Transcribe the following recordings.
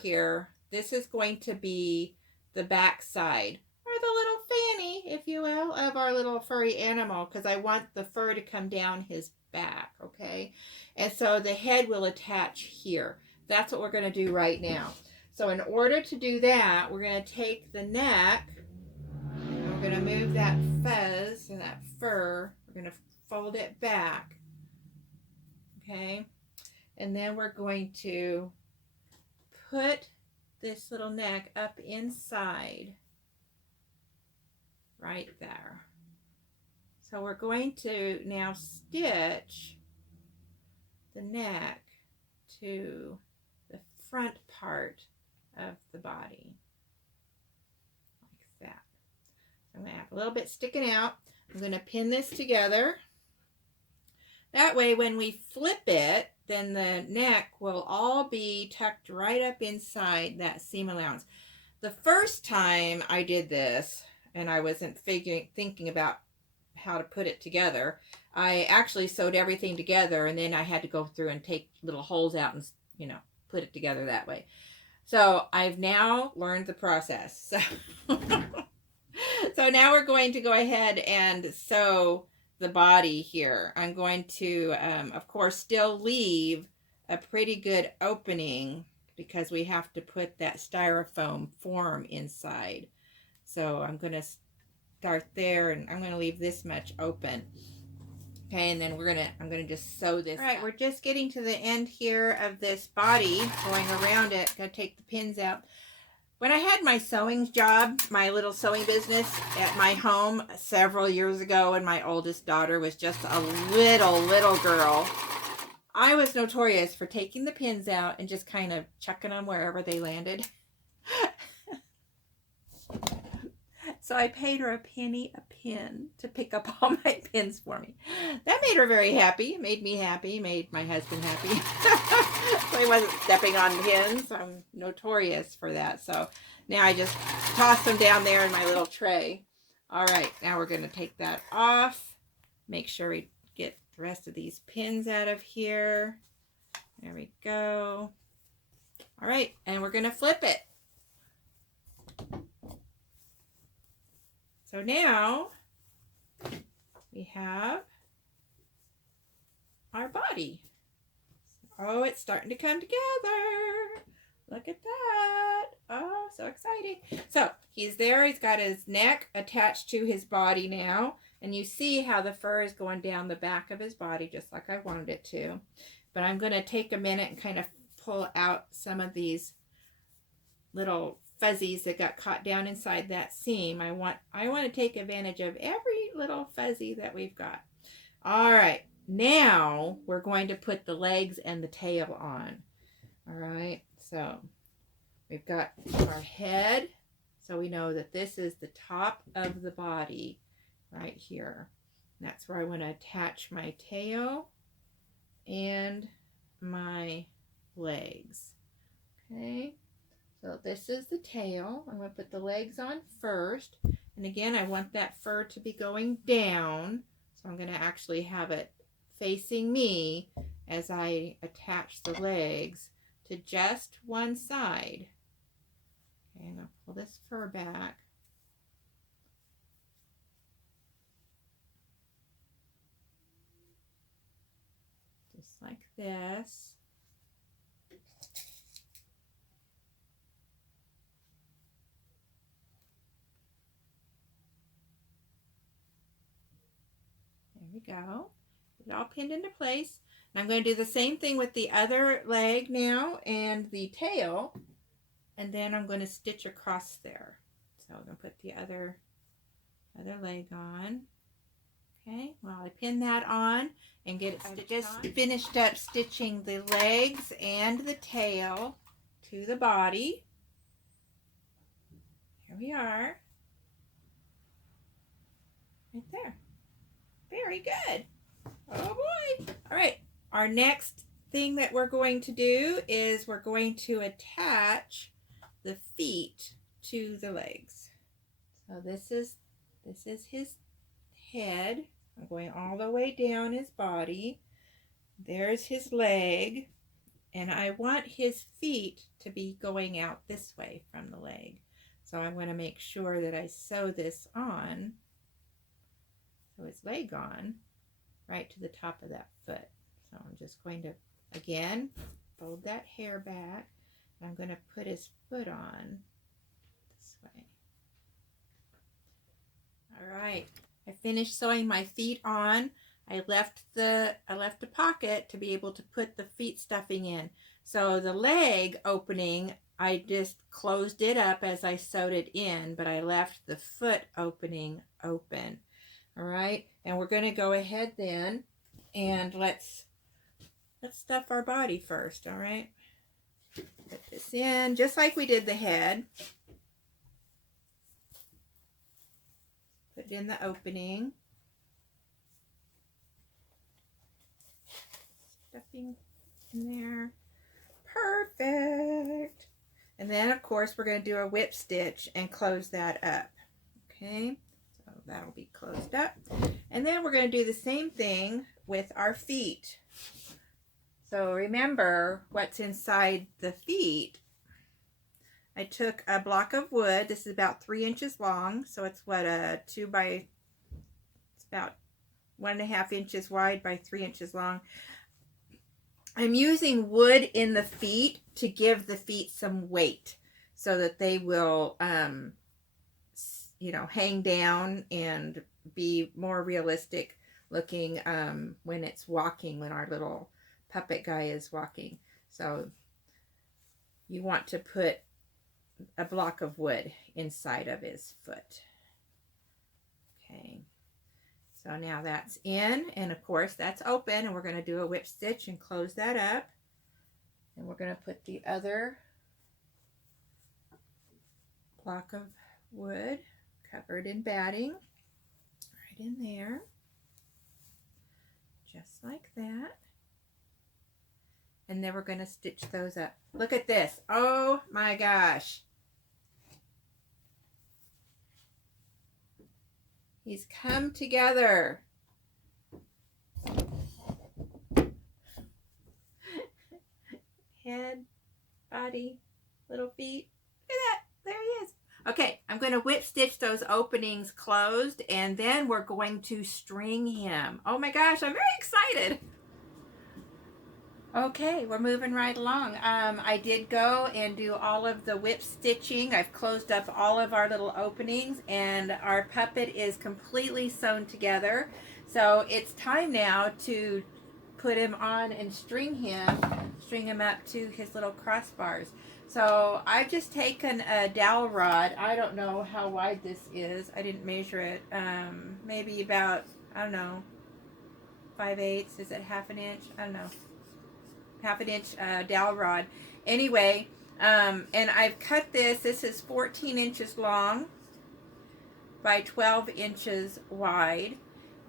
here, this is going to be the back side, or the little fanny, if you will, of our little furry animal, because I want the fur to come down his back, okay? And so the head will attach here. That's what we're going to do right now. So in order to do that, we're going to take the neck, and we're going to move that fuzz and that fur, we're going to fold it back, okay? And then we're going to put this little neck up inside right there. So we're going to now stitch the neck to the front part of the body like that. I'm going to have a little bit sticking out. I'm going to pin this together. That way when we flip it, then the neck will all be tucked right up inside that seam allowance. The first time I did this, and I wasn't thinking about how to put it together, I actually sewed everything together, and then I had to go through and take little holes out and, you know, put it together that way. So I've now learned the process. So now we're going to go ahead and sew the body here. I'm going to, of course, still leave a pretty good opening because we have to put that styrofoam form inside. So I'm going to start there, and I'm going to leave this much open. Okay, and then I'm going to just sew this. All right, we're just getting to the end here of this body, going around it. Got to take the pins out. When I had my sewing job, my little sewing business at my home several years ago, when my oldest daughter was just a little girl, I was notorious for taking the pins out and just kind of chucking them wherever they landed. So I paid her a penny a pin to pick up all my pins for me. That made her very happy. Made me happy. Made my husband happy. So he wasn't stepping on pins. I'm notorious for that. So now I just toss them down there in my little tray. All right. Now we're going to take that off. Make sure we get the rest of these pins out of here. There we go. All right. And we're going to flip it. So now we have our body. Oh, it's starting to come together. Look at that. Oh, so exciting. So he's there. He's got his neck attached to his body now. And you see how the fur is going down the back of his body just like I wanted it to. But I'm going to take a minute and kind of pull out some of these little fuzzies that got caught down inside that seam. I want to take advantage of every little fuzzy that we've got. All right, now we're going to put the legs and the tail on. All right, so we've got our head, so we know that this is the top of the body right here. That's where I want to attach my tail and my legs. Okay. So this is the tail. I'm going to put the legs on first. And again, I want that fur to be going down. So I'm going to actually have it facing me as I attach the legs to just one side. Okay, I'm going to pull this fur back. Just like this. There we go. Get it all pinned into place. And I'm going to do the same thing with the other leg now and the tail. And then I'm going to stitch across there. So I'm going to put the other leg on. Okay, well, I pin that on and get it stitched. I just finished up stitching the legs and the tail to the body. Here we are. Right there. Very good. Oh boy. All right. Our next thing that we're going to do is we're going to attach the feet to the legs. So this is his head. I'm going all the way down his body. There's his leg. And I want his feet to be going out this way from the leg. So I want to make sure that I sew this on, so his leg on, right to the top of that foot. So I'm just going to, again, fold that hair back. I'm going to put his foot on this way. All right, I finished sewing my feet on. I left a pocket to be able to put the feet stuffing in. So the leg opening, I just closed it up as I sewed it in, but I left the foot opening open. All right, and we're going to go ahead then and let's stuff our body first. All right, put this in just like we did the head. Put it in the opening. Stuffing in there. Perfect. And then of course we're going to do a whip stitch and close that up. Okay, so that'll be closed up. And then we're going to do the same thing with our feet. So remember what's inside the feet. I took a block of wood. This is about 3 inches long. So it's what, it's about 1.5 inches wide by 3 inches long. I'm using wood in the feet to give the feet some weight so that they will, you know, hang down and be more realistic looking when it's walking, when our little puppet guy is walking. So you want to put a block of wood inside of his foot. Okay. So now that's in, and of course that's open, and we're going to do a whip stitch and close that up. And we're going to put the other block of wood covered in batting right in there, just like that. And then we're going to stitch those up. Look at this. Oh my gosh. He's come together. Head, body, little feet. Look at that. There he is. Okay, I'm going to whip stitch those openings closed, and then we're going to string him. Oh my gosh, I'm very excited. Okay, we're moving right along. I did go and do all of the whip stitching. I've closed up all of our little openings, and our puppet is completely sewn together. So it's time now to put him on and string him up to his little crossbars. So I've just taken a dowel rod. I don't know how wide this is. I didn't measure it. Maybe about, I don't know, 5/8. Is it 1/2 inch? I don't know. 1/2 inch dowel rod. Anyway, and I've cut this. This is 14 inches long by 12 inches wide,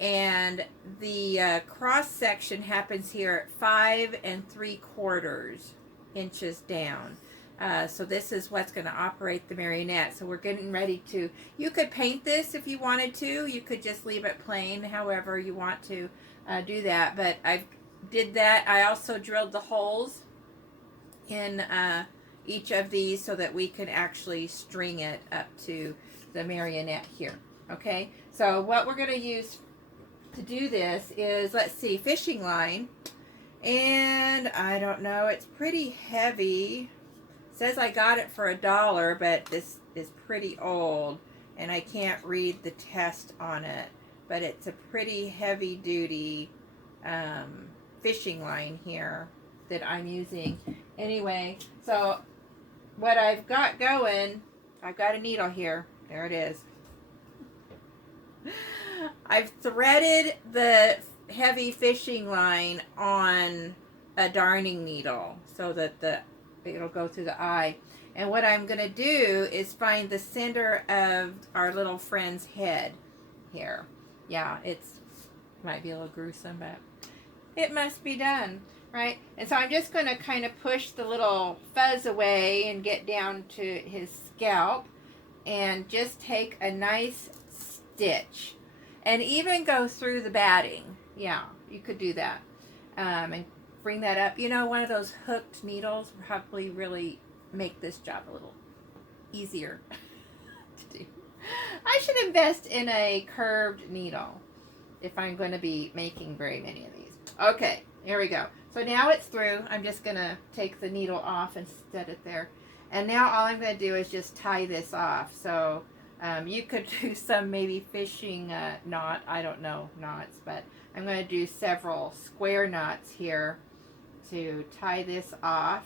and the cross section happens here at 5 3/4 inches down. So this is what's going to operate the marionette. So we're getting ready to, you could paint this if you wanted to. You could just leave it plain, however you want to do that. But I've did that. I also drilled the holes in each of these so that we can actually string it up to the marionette here. Okay, so what we're going to use to do this is, let's see, fishing line, and I don't know, it's pretty heavy. It says I got it for $1, but this is pretty old and I can't read the test on it, but it's a pretty heavy duty fishing line here that I'm using. Anyway, so what I've got going, I've got a needle here. There it is. I've threaded the heavy fishing line on a darning needle so that it'll go through the eye. And what I'm going to do is find the center of our little friend's head here. Yeah, it's might be a little gruesome, but it must be done, right? And so I'm just going to kind of push the little fuzz away and get down to his scalp and just take a nice stitch and even go through the batting. Yeah, you could do that. And bring that up. You know, one of those hooked needles would probably really make this job a little easier to do. I should invest in a curved needle if I'm going to be making very many of these. Okay, here we go. So now it's through. I'm just going to take the needle off and set it there. And now all I'm going to do is just tie this off. So you could do some maybe fishing knot, I don't know, knots, but I'm going to do several square knots here to tie this off.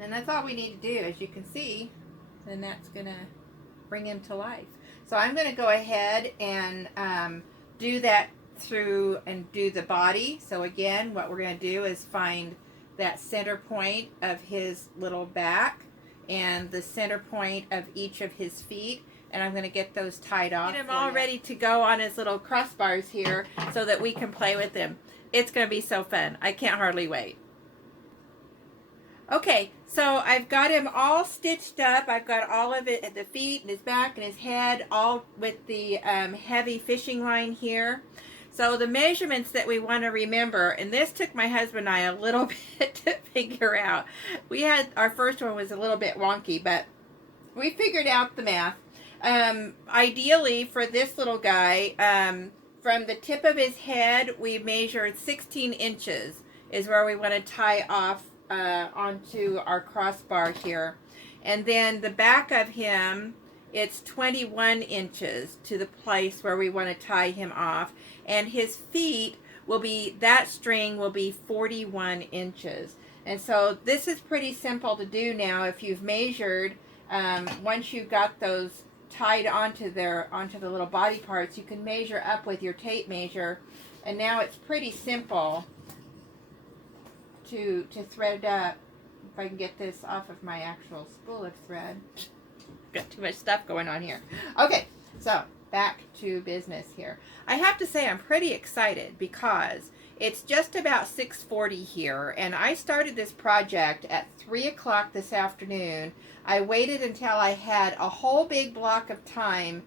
And that's all we need to do, as you can see. Then that's going to bring him to life. So I'm going to go ahead and do that through and do the body. So again, what we're going to do is find that center point of his little back and the center point of each of his feet, and I'm going to get those tied off. Get him all ready to go on his little crossbars here so that we can play with him. It's going to be so fun. I can't hardly wait. Okay, so I've got him all stitched up. I've got all of it at the feet and his back and his head, all with the heavy fishing line here. So the measurements that we want to remember, and this took my husband and I a little bit to figure out. We had, our first one was a little bit wonky, but we figured out the math. Ideally for this little guy, from the tip of his head, we measured 16 inches is where we want to tie off onto our crossbar here. And then the back of him, it's 21 inches to the place where we want to tie him off. And his feet will be, that string will be 41 inches. And so this is pretty simple to do now. If you've measured, once you've got those tied onto the little body parts, you can measure up with your tape measure. And now it's pretty simple to thread up. If I can get this off of my actual spool of thread. Got too much stuff going on here. Okay, so back to business here. I have to say I'm pretty excited because it's just about 6:40 here, and I started this project at 3 o'clock this afternoon. I waited until I had a whole big block of time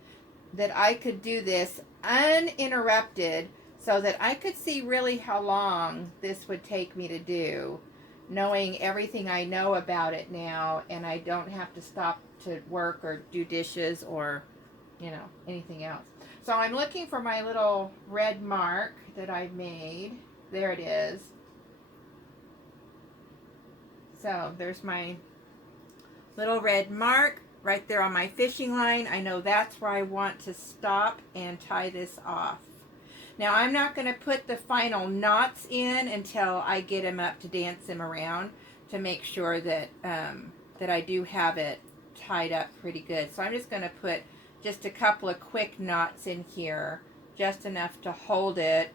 that I could do this uninterrupted so that I could see really how long this would take me to do, knowing everything I know about it now, and I don't have to stop to work or do dishes or, you know, anything else. So I'm looking for my little red mark that I made. There it is. So there's my little red mark right there on my fishing line. I know that's where I want to stop and tie this off. Now I'm not going to put the final knots in until I get him up to dance him around to make sure that that I do have it tied up pretty good. So I'm just going to put just a couple of quick knots in here, just enough to hold it.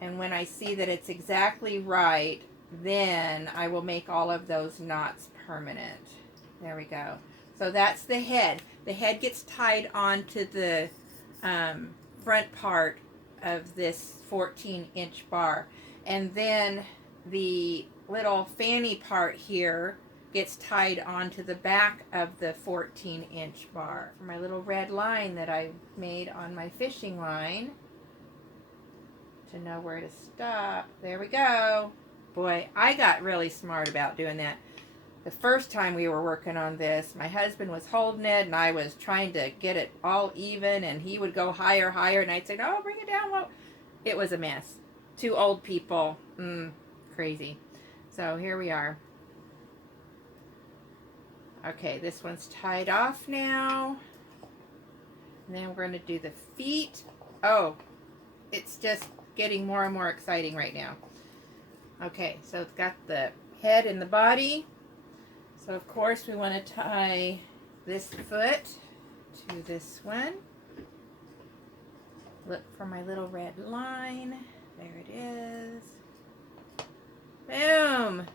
And when I see that it's exactly right, then I will make all of those knots permanent. There we go. So that's the head. The head gets tied onto the front part of this 14-inch bar. And then the little fanny part here gets tied onto the back of the 14-inch bar. For my little red line that I made on my fishing line, to know where to stop. There we go. Boy, I got really smart about doing that. The first time we were working on this, my husband was holding it and I was trying to get it all even, and he would go higher, higher, and I'd say, "Oh, bring it down low." It was a mess. Two old people. Crazy. So here we are. Okay, this one's tied off now. And then we're going to do the feet. Oh, it's just getting more and more exciting right now. Okay, so it's got the head and the body. So of course we want to tie this foot to this one. Look for my little red line. There it is. Boom!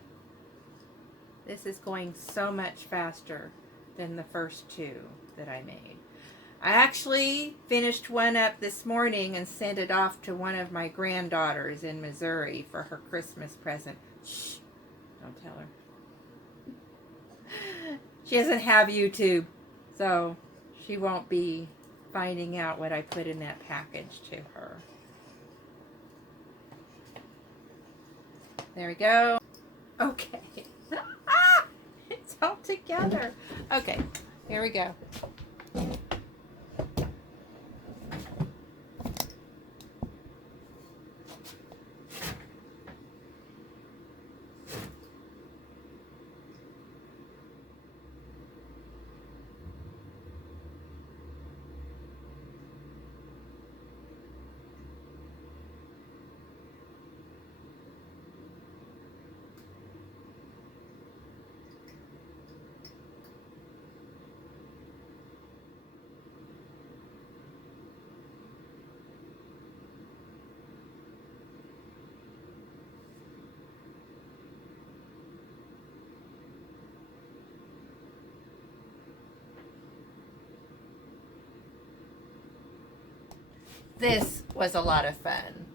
This is going so much faster than the first two that I made. I actually finished one up this morning and sent it off to one of my granddaughters in Missouri for her Christmas present. Shh, don't tell her. She doesn't have YouTube, so she won't be finding out what I put in that package to her. There we go. Okay. It's all together. Okay, here we go. This was a lot of fun.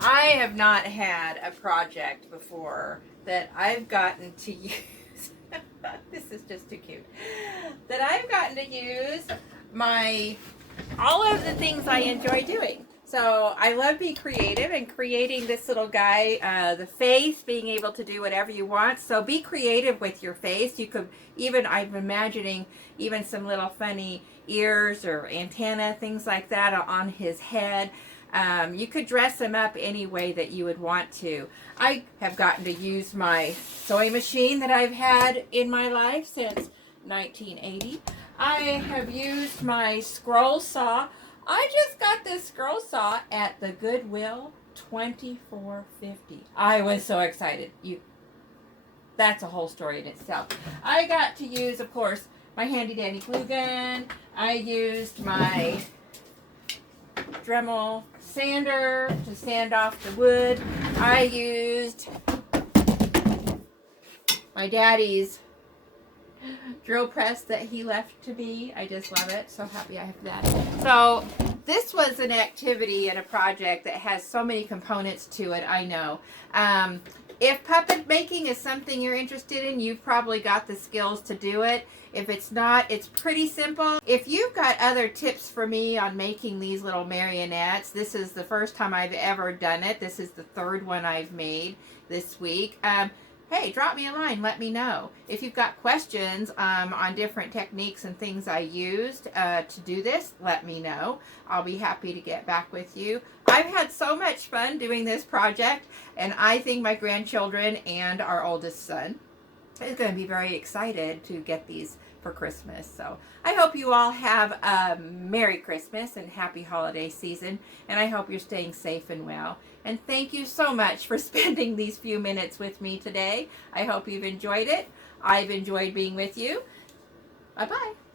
I have not had a project before that I've gotten to use. This is just too cute. That I've gotten to use all of the things I enjoy doing. So I love being creative and creating this little guy, the face, being able to do whatever you want. So be creative with your face. You could even, I'm imagining even some little funny ears or antenna, things like that on his head. You could dress him up any way that you would want to. I have gotten to use my sewing machine that I've had in my life since 1980. I have used my scroll saw. I just got this scroll saw at the Goodwill, $24.50. I was so excited. That's a whole story in itself. I got to use, of course, my handy dandy glue gun. I used my Dremel sander to sand off the wood. I used my daddy's drill press that he left to me. I just love it. So happy I have that. So this was an activity and a project that has so many components to it, I know. If puppet making is something you're interested in, you've probably got the skills to do it. If it's not, it's pretty simple. If you've got other tips for me on making these little marionettes, this is the first time I've ever done it. This is the third one I've made this week. Hey, drop me a line. Let me know. If you've got questions on different techniques and things I used to do this, let me know. I'll be happy to get back with you. I've had so much fun doing this project, and I think my grandchildren and our oldest son is going to be very excited to get these for Christmas. So I hope you all have a Merry Christmas and Happy Holiday Season, and I hope you're staying safe and well. And thank you so much for spending these few minutes with me today. I hope you've enjoyed it. I've enjoyed being with you. Bye-bye.